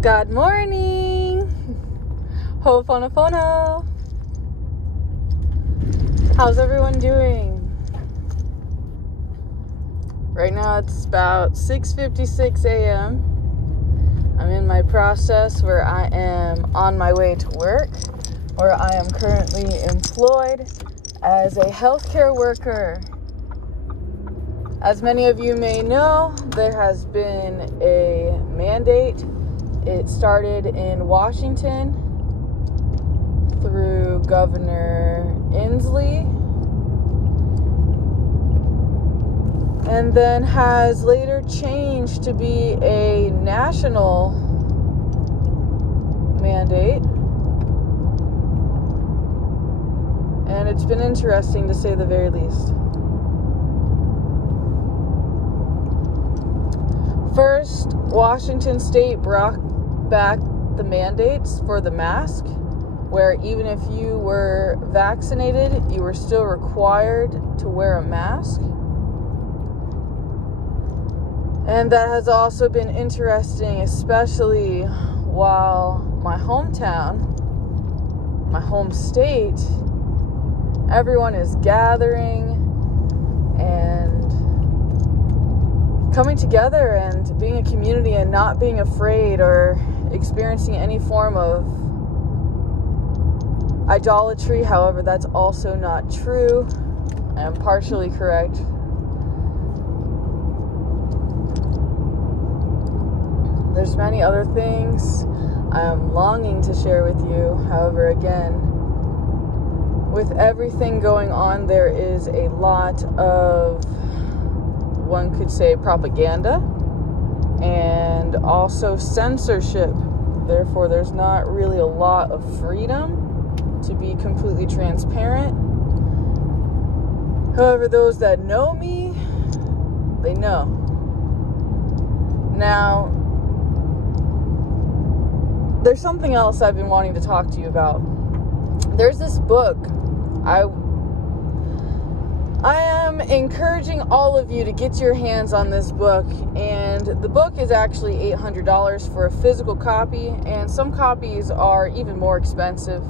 Good morning. Ho'oponopono. How's everyone doing? Right now it's about 6:56 a.m. I'm in my process where I am on my way to work, where I am currently employed as a healthcare worker. As many of you may know, there has been a mandate. It started in Washington through Governor Inslee, and then has later changed to be a national mandate. And it's been interesting to say the very least. First, Washington State brought back the mandates for the mask, where even if you were vaccinated, you were still required to wear a mask. And that has also been interesting, especially while my hometown, my home state, everyone is gathering and coming together and being a community and not being afraid or experiencing any form of idolatry. However, that's also not true. I am partially correct. There's many other things I am longing to share with you. However, again, with everything going on, there is a lot of, one could say, propaganda and also censorship. Therefore, there's not really a lot of freedom to be completely transparent. However, those that know me, they know. Now, there's something else I've been wanting to talk to you about. There's this book. I am encouraging all of you to get your hands on this book, and the book is actually $800 for a physical copy, and some copies are even more expensive.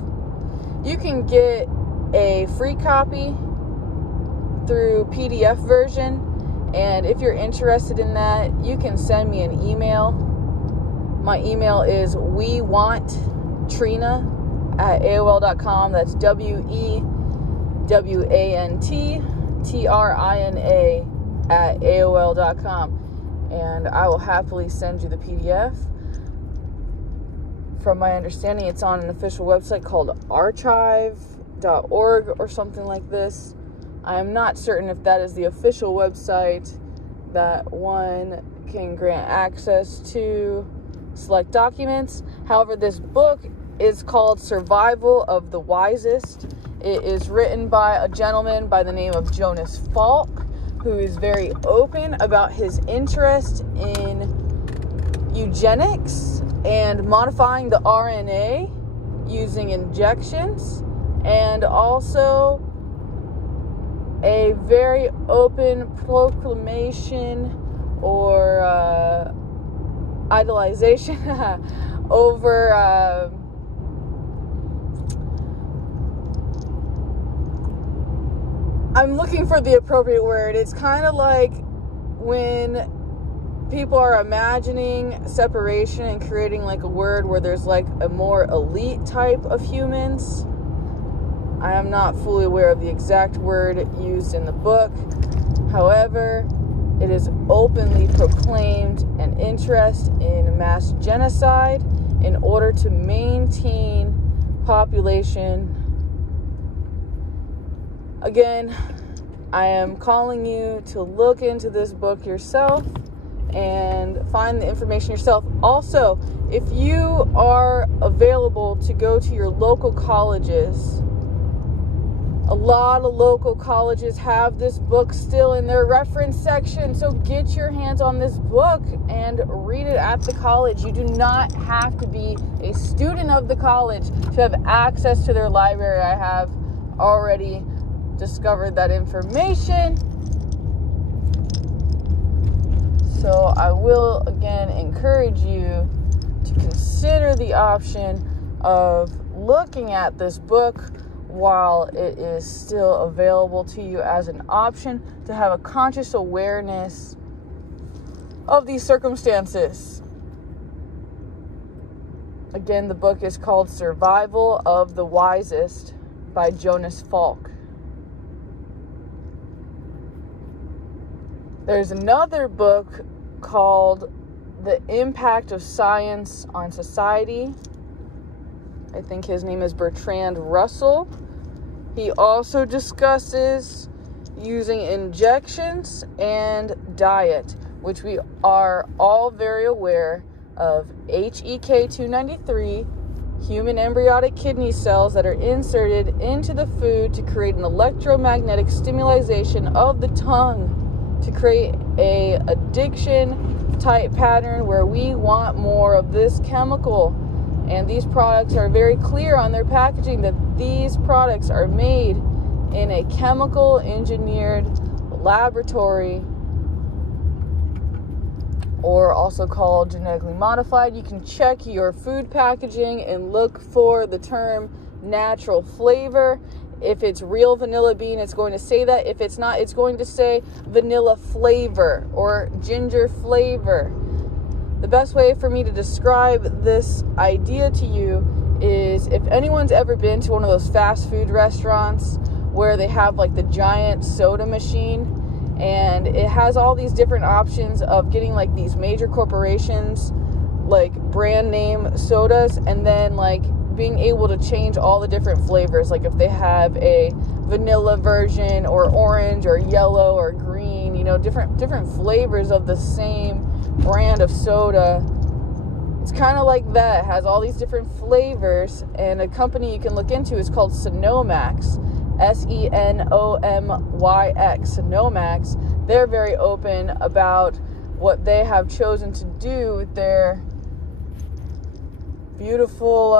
You can get a free copy through PDF version, and if you're interested in that, you can send me an email. My email is wewanttrina@aol.com. That's WEWANTTRINA@AOL.com, and I will happily send you the PDF. From my understanding, it's on an official website called archive.org or something like this. I am not certain if that is the official website that one can grant access to select documents. However, this book is called Survival of the Wisest. It is written by a gentleman by the name of Jonas SALK, who is very open about his interest in eugenics and modifying the RNA using injections, and also a very open proclamation or idolization over I'm looking for the appropriate word. It's kind of like when people are imagining separation and creating like a word where there's like a more elite type of humans. I am not fully aware of the exact word used in the book. However, it is openly proclaimed an interest in mass genocide in order to maintain population. Again, I am calling you to look into this book yourself and find the information yourself. Also, if you are available to go to your local colleges, a lot of local colleges have this book still in their reference section, so get your hands on this book and read it at the college. You do not have to be a student of the college to have access to their library. I have already discovered that information. So I will again encourage you to consider the option of looking at this book while it is still available to you as an option, to have a conscious awareness of these circumstances. Again, the book is called Survival of the Wisest by Jonas SALK. There's another book called The Impact of Science on Society. I think his name is Bertrand Russell. He also discusses using injections and diet, which we are all very aware of. HEK293, human embryonic kidney cells that are inserted into the food to create an electromagnetic stimulation of the tongue to create a addiction type pattern where we want more of this chemical. And these products are very clear on their packaging that these products are made in a chemical engineered laboratory, or also called genetically modified. You can check your food packaging and look for the term natural flavor. If it's real vanilla bean, it's going to say that. If it's not, it's going to say vanilla flavor or ginger flavor. The best way for me to describe this idea to you is if anyone's ever been to one of those fast food restaurants where they have like the giant soda machine, and it has all these different options of getting like these major corporations like brand name sodas, and then like being able to change all the different flavors, like if they have a vanilla version or orange or yellow or green, you know, different flavors of the same brand of soda. It's kind of like that. It has all these different flavors, and a company you can look into is called Senomax, Senomyx, Senomax. They're very open about what they have chosen to do with their beautiful,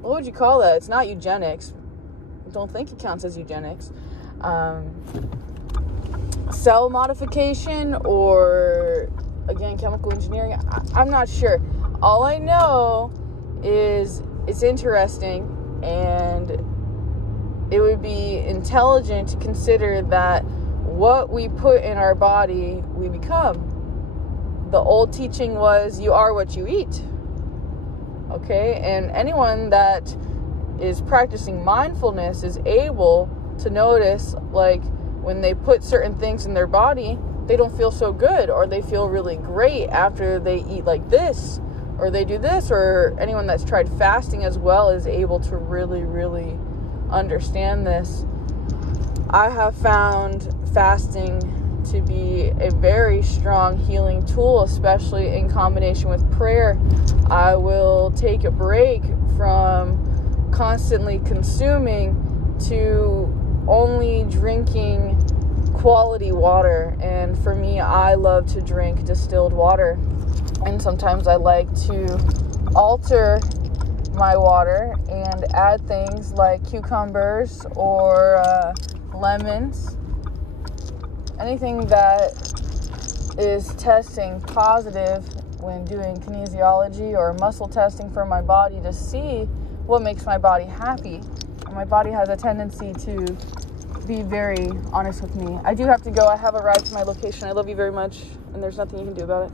what would you call that? It's not eugenics. I don't think it counts as eugenics. Cell modification, or again chemical engineering. I'm not sure. All I know is it's interesting, and it would be intelligent to consider that what we put in our body we become. The old teaching was you are what you eat. Okay, and anyone that is practicing mindfulness is able to notice, like, when they put certain things in their body, they don't feel so good, or they feel really great after they eat like this, or they do this, or anyone that's tried fasting as well is able to really, really understand this. I have found fasting to be a very strong healing tool, especially in combination with prayer. I will take a break from constantly consuming to only drinking quality water. And for me, I love to drink distilled water, and sometimes I like to alter my water and add things like cucumbers or lemons, anything that is testing positive when doing kinesiology or muscle testing for my body to see what makes my body happy. And my body has a tendency to be very honest with me. I do have to go. I have a ride to my location. I love you very much, and there's nothing you can do about it.